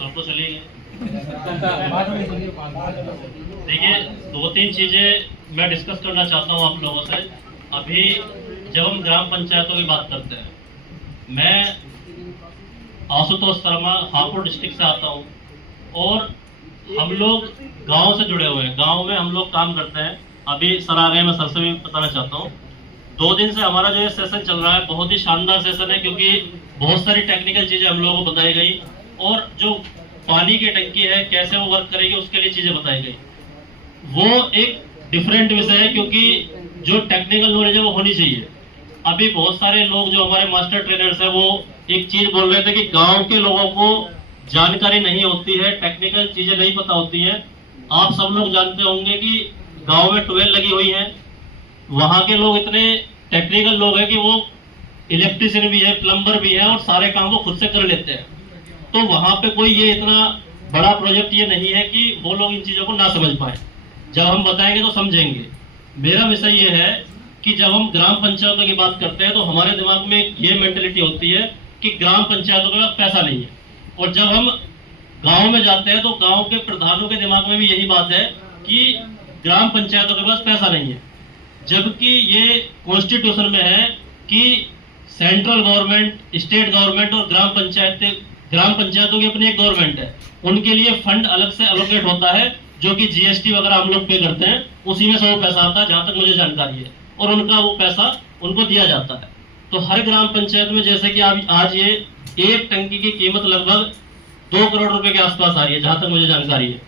आपको चलिए। देखिए, दो तीन चीजें मैं डिस्कस करना चाहता हूँ आप लोगों से। अभी जब हम ग्राम पंचायतों की बात करते हैं, मैं आशुतोष शर्मा हापुड़ डिस्ट्रिक्ट से आता हूँ और हम लोग गांव से जुड़े हुए हैं। गांव में हम लोग काम करते हैं। अभी सर आ गए, मैं सर से भी बताना चाहता हूँ। 2 दिन से हमारा जो ये सेशन चल रहा है बहुत ही शानदार सेशन है, क्योंकि बहुत सारी टेक्निकल चीजें हम लोगों को बताई गई और जो पानी की टंकी है कैसे वो वर्क करेगी उसके लिए चीजें बताई गई। वो एक डिफरेंट विषय है, क्योंकि जो टेक्निकल नॉलेज है वो होनी चाहिए। अभी बहुत सारे लोग जो हमारे मास्टर ट्रेनर्स हैं वो एक चीज बोल रहे थे कि गांव के लोगों को जानकारी नहीं होती है, टेक्निकल चीजें नहीं पता होती हैं। आप सब लोग जानते होंगे कि गांव में ट्यूबवेल लगी हुई है, वहां के लोग इतने टेक्निकल लोग हैं कि वो इलेक्ट्रिशियन भी है, प्लम्बर भी है और सारे काम वो खुद से कर लेते हैं। तो वहां पे कोई ये इतना बड़ा प्रोजेक्ट ये नहीं है कि वो लोग इन चीजों को ना समझ पाए। जब हम बताएंगे तो समझेंगे। मेरा विषय ये है कि जब हम ग्राम पंचायतों की बात करते हैं तो हमारे दिमाग में ये मेंटेलिटी होती है कि ग्राम पंचायतों के पास पैसा नहीं है, और जब हम गांव में जाते हैं तो गांव के प्रधानों के दिमाग में भी यही बात है कि ग्राम पंचायतों के पास पैसा नहीं है। जबकि ये कॉन्स्टिट्यूशन में है कि सेंट्रल गवर्नमेंट, स्टेट गवर्नमेंट और ग्राम पंचायतों की अपनी एक गवर्नमेंट है, उनके लिए फंड अलग से एलोकेट होता है, जो कि जीएसटी वगैरह हम लोग पे करते हैं, उसी में से वो पैसा आता है, जहां तक मुझे जानकारी है, और उनका वो पैसा उनको दिया जाता है। तो हर ग्राम पंचायत में जैसे कि आज ये एक टंकी की कीमत लगभग 2 करोड़ रुपए के आसपास आ रही है, जहां तक मुझे जानकारी है।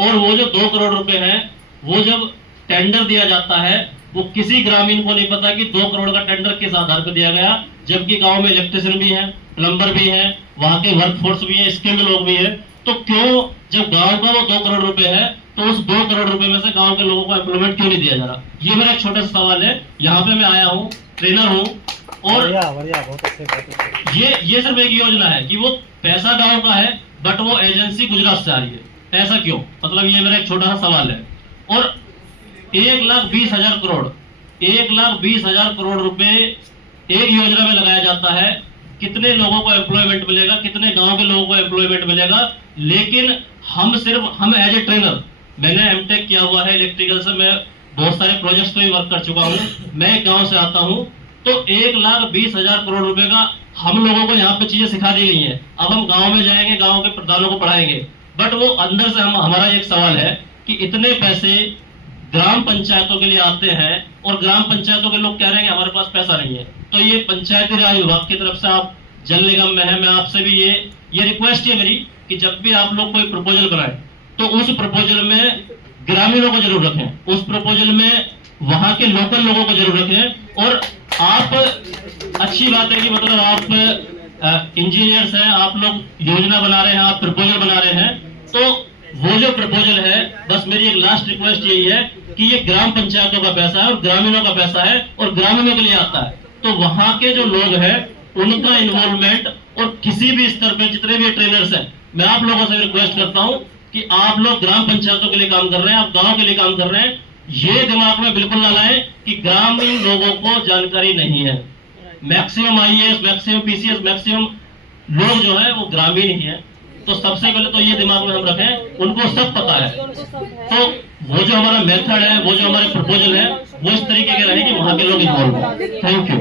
और वो जो 2 करोड़ रुपए है, वो जब टेंडर दिया जाता है वो किसी ग्रामीण को नहीं पता कि 2 करोड़ का टेंडर किस आधार पर दिया गया, जबकि गांव में इलेक्ट्रिशियन भी है, प्लम्बर भी है, वहां के वर्कफोर्स भी है, स्किल्ड लोग भी है। तो क्यों, जब गांव का वो 2 करोड़ रुपए है, तो उस 2 करोड़ रुपए में से गांव के लोगों को एम्प्लॉयमेंट क्यों नहीं दिया जा रहा? ये मेरा एक छोटा सा सवाल है। यहाँ पे मैं आया हूँ, ट्रेनर हूँ, और ये सिर्फ एक योजना है कि वो पैसा गांव का है, बट वो एजेंसी गुजरात से आ रही है। ऐसा क्यों? मतलब ये मेरा एक छोटा सा सवाल है। और 1,20,000 करोड़ रुपए एक योजना में लगाया जाता है। कितने लोगों को एम्प्लॉयमेंट मिलेगा, कितने गांव के लोगों को एम्प्लॉयमेंट मिलेगा? लेकिन हम एज ए ट्रेनर, मैंने एमटेक किया हुआ है इलेक्ट्रिकल से, मैं बहुत सारे प्रोजेक्ट्स पे भी वर्क कर चुका हूँ। मैं एक गांव से आता हूँ, तो 1,20,000 करोड़ रुपए का हम लोगों को यहाँ पे चीजें सिखा दी गई हैं। अब हम गांव में जाएंगे, गांव के प्रधानों को पढ़ाएंगे, बट वो अंदर से हमारा एक सवाल है कि इतने पैसे ग्राम पंचायतों के लिए आते हैं और ग्राम पंचायतों के लोग कह रहे हैं कि हमारे पास पैसा नहीं है। तो ये पंचायती राज विभाग की तरफ से, आप जल निगम में है, मैं आपसे भी ये रिक्वेस्ट है मेरी कि जब भी आप लोग कोई प्रपोजल बनाए तो उस प्रपोजल में ग्रामीणों को जरूर रखें, उस प्रपोजल में वहां के लोकल लोगों को जरूर रखें। और आप, अच्छी बात है कि मतलब आप इंजीनियर्स हैं, आप लोग योजना बना रहे हैं, आप प्रपोजल बना रहे हैं, तो वो जो प्रपोजल है, बस मेरी एक लास्ट रिक्वेस्ट यही है कि ये ग्राम पंचायतों का पैसा है और ग्रामीणों का पैसा है और ग्रामीणों के लिए आता है। तो वहां के जो लोग हैं उनका इन्वॉल्वमेंट, और किसी भी स्तर पे जितने भी ट्रेनर्स हैं, मैं आप लोगों से रिक्वेस्ट करता हूं कि आप लोग ग्राम पंचायतों के लिए काम कर रहे हैं, आप गांव के लिए काम कर रहे हैं, ये दिमाग में बिल्कुल ना लाएं कि ग्रामीण लोगों को जानकारी नहीं है। Maximum IAS, maximum PCS, maximum लोग जो है वो ग्रामीण ही है। तो सबसे पहले तो ये दिमाग में हम रखें, उनको सब पता है। तो वो जो हमारा मेथड है, वो जो हमारे प्रपोजल है, वो इस तरीके के रहे कि वहां के लोग इन्वॉल्व हो। Thank you.